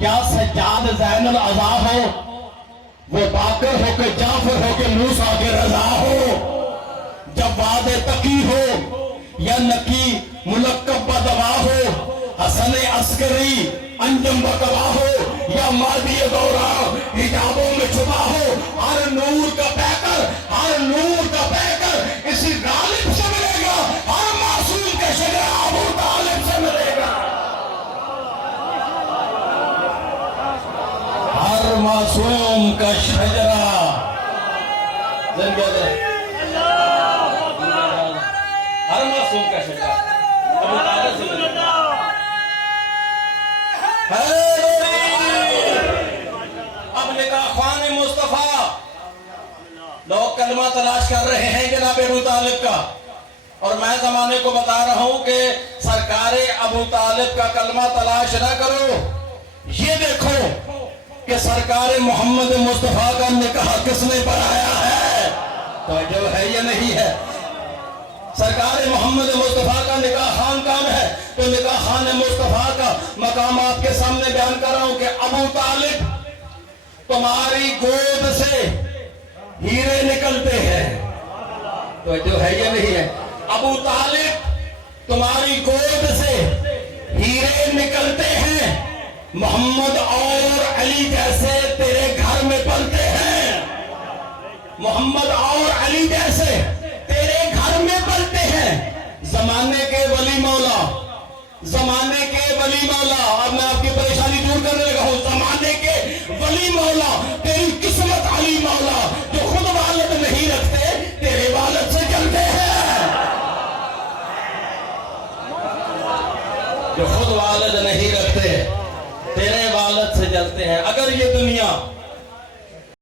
یا سجاد زین العزا ہو، وہ باقر ہو کے جعفر ہو کے موسیٰ کے رضا ہو، جواد تقی ہو یا نکی ملقب بدوا ہو، حسن عسکری انجم بکوا ہو یا مادی دورہ حجابوں میں چھپا ہو، ہر نور کا پیکر، ہر نور کا پیکر اسی غالب سے ملے گا، ہر معصوم کے شجرہ ابو طالب سے ملے گا، ہر معصوم کا شجرہ ہر معصوم کا شجرہ ابو طالب سے ملے گا۔ اب نکاح خوان مصطفیٰ لوگ کلمہ تلاش کر رہے ہیں جناب ابو طالب کا، اور میں زمانے کو بتا رہا ہوں کہ سرکار ابو طالب کا کلمہ تلاش نہ کرو، یہ دیکھو کہ سرکار محمد مصطفیٰ کا نکاح کس نے پڑھایا ہے، توجہ ہے یا نہیں ہے؟ سرکار محمد مصطفیٰ کا نکاح خان کام ہے، تو نکاح خان مصطفیٰ کا مقام آپ کے سامنے بیان کر رہا ہوں کہ ابو طالب تمہاری گود سے ہیرے نکلتے ہیں، توجہ ہے یا نہیں ہے؟ ابو طالب تمہاری گود سے ہیرے نکلتے ہیں، محمد اور علی جیسے تیرے گھر میں پلتے ہیں، محمد اور علی جیسے تیرے گھر میں پلتے ہیں، زمانے کے ولی مولا، زمانے کے ولی مولا، اب میں آپ کی پریشانی دور کرنے لگا ہوں، زمانے کے ولی مولا، تیری قسمت علی مولا، جو خود والد نہیں رکھتے تیرے والد سے جلتے ہیں، جو خود والد نہیں رکھتے تیرے والد سے جلتے ہیں۔ اگر یہ دنیا